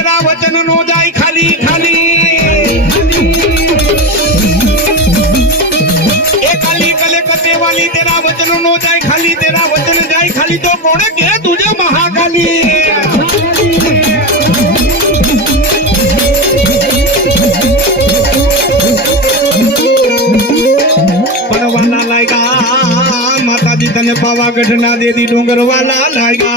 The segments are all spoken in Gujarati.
तेरा वचन नो जाय खाली खाली ए काली कले कते वाली तेरा वचन नो जाय खाली तेरा वचन जाय खाली तो कोण के तुझे महाकाली पनवाला लागा माताजी तने पावागढ़ ना दे दी डोंगर वाला लागा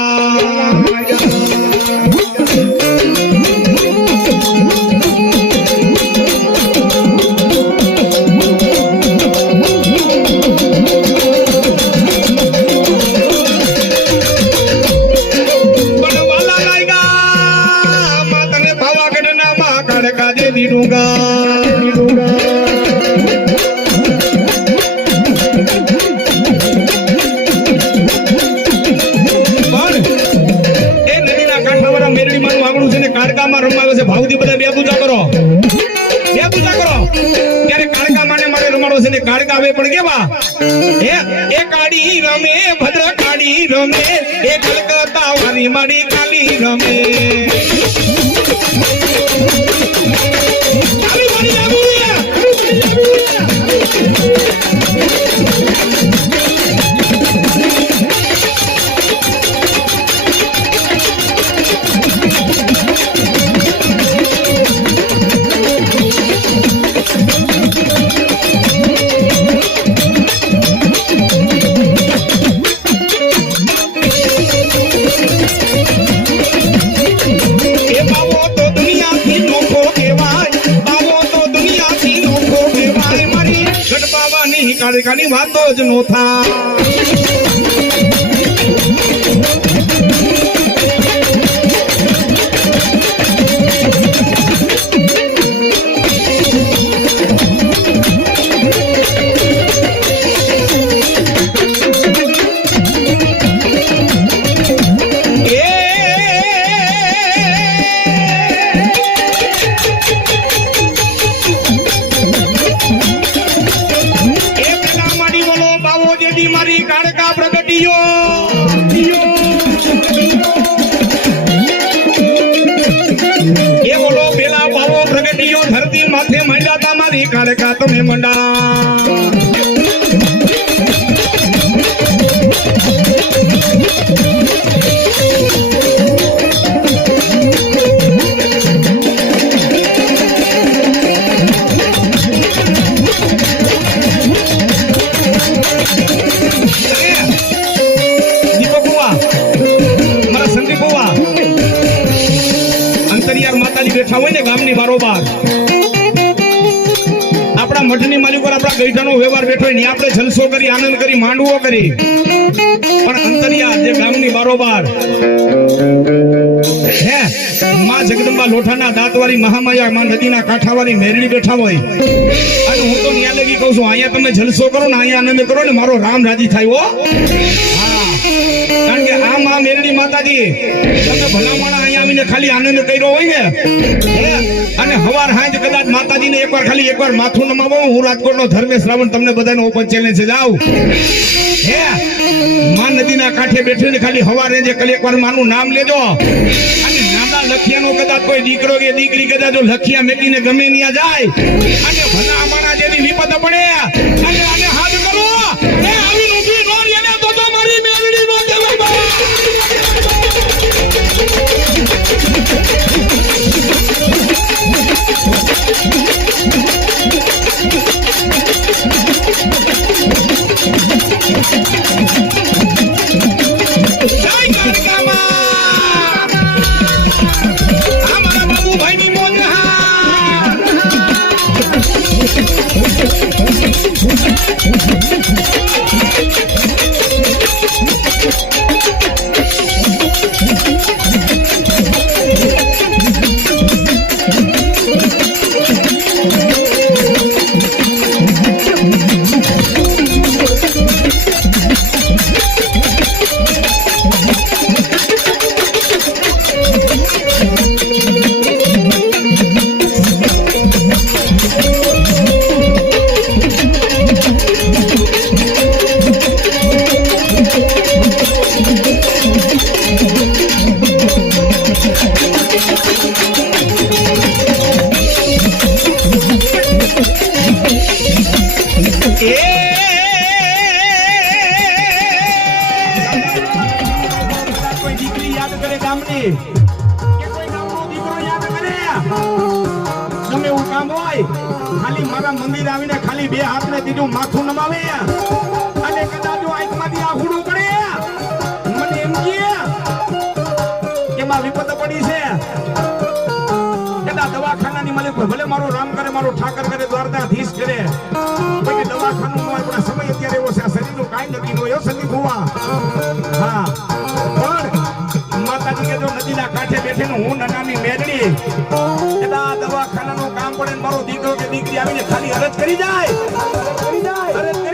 ભાવથી બધા બે પૂજા કરો ત્યારે કાળકા માને મારે રમાડો છે ને કાળકા આવે પણ કેવા એ કાળી રમે ભદ્ર કાળી રમે એ કલકત્તા વાળી મારી કાળી રમે કાળી મારી જાગુ કાળકાની વાતો જ નો થા धरती माथे मंडा तामारी काळका तुम्हें मंडा दीपक बुआ मारा संदीप बुआ अंतरियार माताजी बैठा हुए ने गामनी बारोबार આપણા મઠની માલિકો આપણા ગઈઠાનો વ્યવહાર બેઠો ને આપણે જલસો કરી આનંદ કરી માંડવો કરી પણ અંતરિયા જે ગામની બારોબાર હે માં જગદંબા લોઠાના દાંતવાળી મહામાયા માં નદીના કાંઠાવાળી મેરડી બેઠા હોય અને હું તો ન્યા લગી કહું છું અહીંયા તમે જલસો કરો ને અહીંયા આનંદ કરો ને મારો રામ રાજી થાય હો કારણ કે આ માં મેરડી માતાજી તમે ભલામણા અહીંયા આવીને ખાલી આનંદ કર્યો હોય ને અને હવાર હાંજ કદાચ માતાજીને એકવાર માથું નમાવો હું રાજકોટનો ધર્મેશ રાવણ તમને બધાનો ઓપન ચેલેન્જ છે જાવ હે માં નદીના કાંઠે બેઠીને ખાલી હવારે જે એકવાર માનું નામ લેજો અને નાના લખિયાનો કદાચ કોઈ દીકરો કે દીકરી કદાચ જો લખિયા મેકીને ગમે ત્યાં જાય અને ભલામણા જેની વિપત પડે અને આને હાથ કરો એ આવી ઊભી નો લેને તો મારી મેલડી નો કહેવાય કરે ગામની કે કોઈ ગામનો દીકરો યાદ કરે ગમે એવું કામ હોય ખાલી મારા મંદિર આવીને ખાલી બે હાથને દીધું માથું નમાવે અને કદાચ જો આંખમાંથી આહુડું કરે મને એમ કે માં વિપત પડી છે કદાચ દવાખાનાની માલિક ભલે મારો રામ કરે મારો ઠાકર કરે દ્વારકાધીશ કરે કોઈ દવાખાનું ન હોય પણ સમય અત્યારે એવો છે આ શરીરનું કાંઈ નથી હોય સંગીત હોવા હા પણ માતાજી કે જો નદીના કાંઠે બેઠીને હું નાની મેરડી કદાચ દવાખાનાનું કામ પડે મારો દીકરો કે દીકરી આવીને ખાલી અરજ કરી જાય અરજ કરી